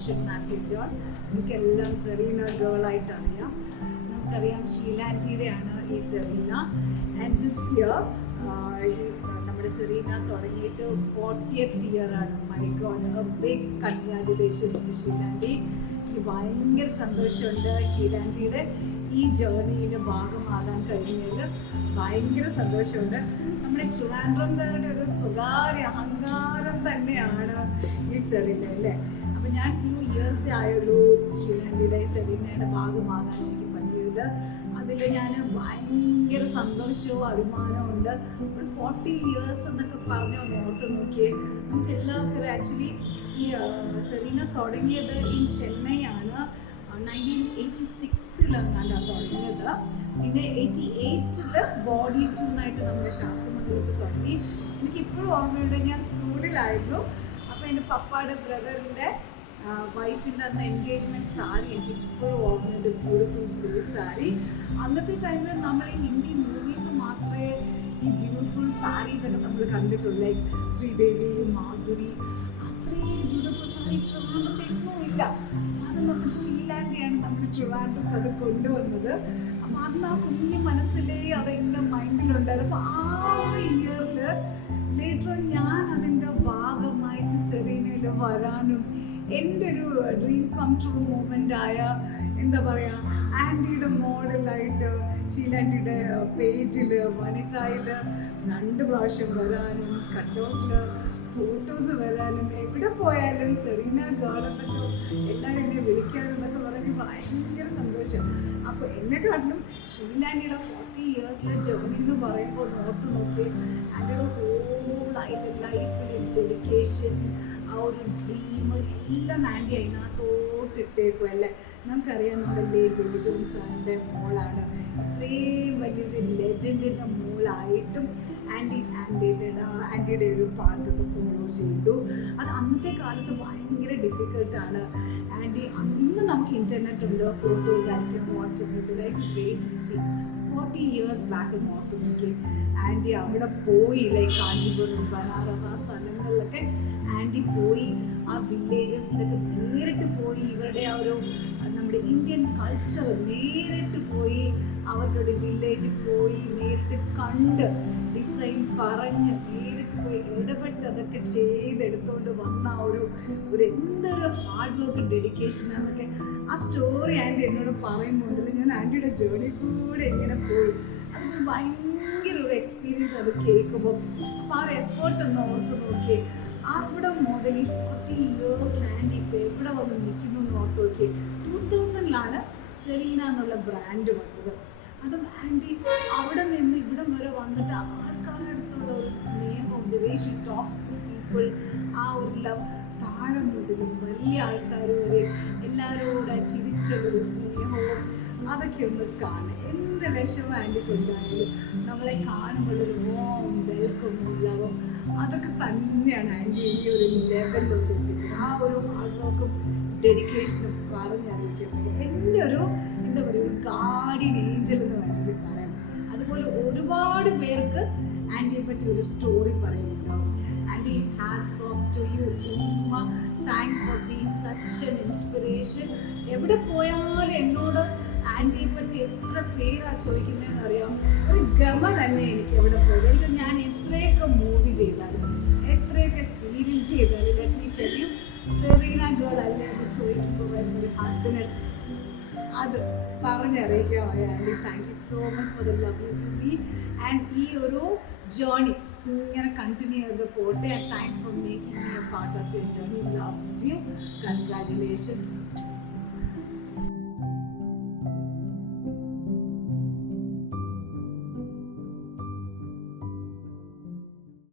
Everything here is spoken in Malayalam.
റോഷൻ മാത്യു ജോൺ. നമുക്കെല്ലാം സെറീന ഗേളായിട്ട് അറിയാം. നമുക്കറിയാം ഷീല ആൻറ്റിയുടെയാണ് ഈ സെറീന. ആൻഡ് ദിസ് ഇയർ നമ്മുടെ സെറീന തുടങ്ങിയിട്ട് 40th ഇയർ ആണ്. My god, a big congratulations to Sheela aunty. എനിക്ക് ഭയങ്കര സന്തോഷമുണ്ട് ഷീല ആൻറ്റിയുടെ ഈ ജേർണിയിൽ ഭാഗമാകാൻ കഴിഞ്ഞതിൽ ഭയങ്കര സന്തോഷമുണ്ട്. നമ്മുടെ ട്രിവാൻഡ്രംകാരുടെ ഒരു സ്വകാര്യ അഹങ്കാരം തന്നെയാണ് ഈ സെറീന അല്ലേ. അപ്പം ഞാൻ ഫ്യൂ ഇയേഴ്സേ ആയുള്ളൂ ഷീല ആൻറ്റിയുടെ സെറീനയുടെ ഭാഗമാകാൻ എനിക്ക് പറ്റിയത്. അതിൽ ഞാൻ ഭയങ്കര സന്തോഷവും അഭിമാനവും ഉണ്ട്. ഒരു 40 years എന്നൊക്കെ പറഞ്ഞ് ഓർത്ത് നോക്കിയേ. നമുക്ക് എല്ലാവർക്കും ആക്ച്വലി ഈ സെറീന തുടങ്ങിയത് ഇൻ ചെന്നൈ ആണ്. 1986 തുടങ്ങിയത്. പിന്നെ 88 ബോഡി ട്യൂണായിട്ട് നമ്മുടെ ശാസ്ത്രമംഗലത്ത് തുടങ്ങി. എനിക്കിപ്പോഴും ഓർമ്മയുണ്ട്, ഞാൻ സ്കൂളിലായിരുന്നു. അപ്പോൾ എൻ്റെ പപ്പായുടെ ബ്രദറിൻ്റെ വൈഫിൻ്റെ അന്ന് എൻഗേജ്മെൻറ്റ് സാരി എനിക്ക് ഇപ്പോഴും ഓർമ്മയുണ്ട്. Beautiful blue sari. അന്നത്തെ ടൈമിൽ നമ്മൾ ഈ ഹിന്ദി മൂവീസ് മാത്രമേ ഈ ബ്യൂട്ടിഫുൾ സാരീസൊക്കെ നമ്മൾ കണ്ടിട്ടുള്ളൂ. ലൈക്ക് ശ്രീദേവി, മാധുരി, അത്രയും ബ്യൂട്ടിഫുൾ സാരി ട്രിവാൻഡ്രത്തേക്കും ഇല്ല. അത് നമ്മുടെ ഷീല ആൻറ്റിയാണ് നമ്മുടെ ട്രിവാൻഡ്രത്ത് അത് കൊണ്ടുവന്നത്. അപ്പം അന്ന് ആ കുഞ്ഞു മനസ്സിലേ അതെൻ്റെ മൈൻഡിലുണ്ട്. അപ്പോൾ ആ ഒരു ഇയറിൽ ലേറ്റർ ഞാൻ അതിൻ്റെ ഭാഗമായിട്ട് സെറീനയിൽ വരാനും എൻ്റെ ഒരു ഡ്രീം കം ട്രൂ മൂമെൻ്റ് ആയ എന്താ പറയുക ആൻറ്റിയുടെ മോഡലായിട്ട് ഷീല ആൻറ്റിയുടെ പേജിൽ വനിതയിൽ 2 പ്രാവശ്യം വരാനും കട്ടൗട്ടിൽ ഫോട്ടോസ് വരാനും എവിടെ പോയാലും സെറീന ഗേൾ എന്നൊക്കെ എല്ലാവരും എന്നെ വിളിക്കാനെന്നൊക്കെ പറഞ്ഞ് ഭയങ്കര സന്തോഷം. അപ്പോൾ എന്നെക്കാട്ടിലും ഷീല ആൻറ്റിയുടെ 40 years ജേർണി എന്ന് പറയുമ്പോൾ ഓർത്ത് നോക്കി ആൻറ്റിയുടെ ഹോളായിട്ട് ലൈഫിൽ ഡെഡിക്കേഷൻ, ആ ഒരു ഡ്രീം എല്ലാം ആൻറ്റി അതിനകത്തോട്ടിട്ടേക്കും അല്ലേ. നമുക്കറിയാം നമ്മുടെ ബേബി ജോൺ സാറിൻ്റെ മോളാണ്. ഇത്രയും വലിയൊരു ലെജൻഡിൻ്റെ മോളായിട്ടും ആൻറ്റിയുടെ ഒരു പാത്തൊക്കെ ഫോളോ ചെയ്തു. അത് അന്നത്തെ കാലത്ത് ഭയങ്കര ഡിഫിക്കൽട്ടാണ്. ആൻറ്റി ഇന്ന് നമുക്ക് ഇൻ്റർനെറ്റ് ഉണ്ട്, ഫോട്ടോസ് ആയിരിക്കും, വാട്സപ്പ് ഉണ്ട്, life is very easy. 40 years back north നോക്കി ആൻറ്റി അവിടെ പോയി, ലൈക്ക് കാഞ്ചീപുരം, ബനാറസ്, ആ സ്ഥലങ്ങളിലൊക്കെ ആൻറ്റി പോയി. ആ വില്ലേജസിലൊക്കെ നേരിട്ട് പോയി ഇവരുടെ ആ ഒരു നമ്മുടെ ഇന്ത്യൻ കൾച്ചർ നേരിട്ട് പോയി അവരുടെ വില്ലേജിൽ പോയി നേരിട്ട് കണ്ട് ഡിസൈൻ പറഞ്ഞ് നേരിട്ട് പോയി ഇടപെട്ട് അതൊക്കെ ചെയ്തെടുത്തുകൊണ്ട് വന്ന ഒരു എന്തൊരു ഹാർഡ് വർക്ക് ഡെഡിക്കേഷൻ എന്നൊക്കെ ആ സ്റ്റോറി ആൻറ്റി എന്നോട് പറയുമ്പോണ്ടല്ലോ ഞാൻ ആൻറ്റിയുടെ ജേർണി കൂടെ എങ്ങനെ പോയി അതൊരു ഭയങ്കര ഒരു എക്സ്പീരിയൻസ് അത് കേൾക്കുമ്പോൾ. അപ്പോൾ ആ ഒരു എഫേർട്ട് ഒന്ന് ഓർത്ത് നോക്കിയേ. അവിടെ മുതൽ ഈ 40 years ആൻറ്റി ഇപ്പോൾ എവിടെ വന്ന് നിൽക്കുന്നു എന്ന് ഓർത്ത് നോക്കിയേ. 2000 സെറീന എന്നുള്ള ബ്രാൻഡ് വന്നത്. അതും ആൻറ്റി അവിടെ നിന്ന് ഇവിടം വരെ വന്നിട്ട് ആൾക്കാരുടെ അടുത്തുള്ള ഒരു സ്നേഹം, the way she talks to people, ആ ഒരു ലവ്, താഴെ മുതലും വലിയ ആൾക്കാർ വരെ എല്ലാവരോട് ചിരിച്ചുള്ളൊരു സ്നേഹവും അതൊക്കെ ഒന്ന് കാണും. എന്ത് വിഷമം ആൻറ്റിക്ക് ഉണ്ടായാലും നമ്മളെ കാണുമ്പോഴൊരു വോം വെൽക്കം ലവും അതൊക്കെ തന്നെയാണ് ആൻറ്റി ഈ ഒരു ലെവലിലോട്ട് എത്തിച്ചത്. ആ ഒരു ഹാർഡ് വർക്കും ഡെഡിക്കേഷനും പറഞ്ഞറിയിക്കുന്നത് എൻ്റെ ഒരു എന്താ പറയുക ഒരു ഗാർഡിയൻ ഏഞ്ചൽ എന്ന് വേണമെങ്കിൽ പറയാം. അതുപോലെ ഒരുപാട് പേർക്ക് ആൻറ്റിയെ പറ്റി ഒരു സ്റ്റോറി പറയുന്നുണ്ടാവും. Aunty hats off to you ഉമ്മ, thanks for being such an inspiration. എവിടെ പോയാലും എന്നോട് ആൻറ്റിയെ പറ്റി എത്ര പേരാ ചോദിക്കുന്നതെന്ന് അറിയാം. ഒരു ഗമ തന്നെ എനിക്ക് എവിടെ പോയത്. എനിക്ക് ഞാൻ എത്രയൊക്കെ മൂവി ചെയ്താലും എത്രയൊക്കെ സീരിയൽ ചെയ്താലും let me tell you Serena girl അല്ലേ എന്ന് ചോദിക്കുമ്പോൾ വരുന്നൊരു ഹാപ്പിനെസ് അത് പറഞ്ഞറിയിക്കാൻ aunty. Thank you so much for the love you give me. And ഈ ഒരു ജേർണി ഇങ്ങനെ കണ്ടിന്യൂ ചെയ്ത് പോട്ടെ. And thanks for making me a part of your journey. Love you. Congratulations.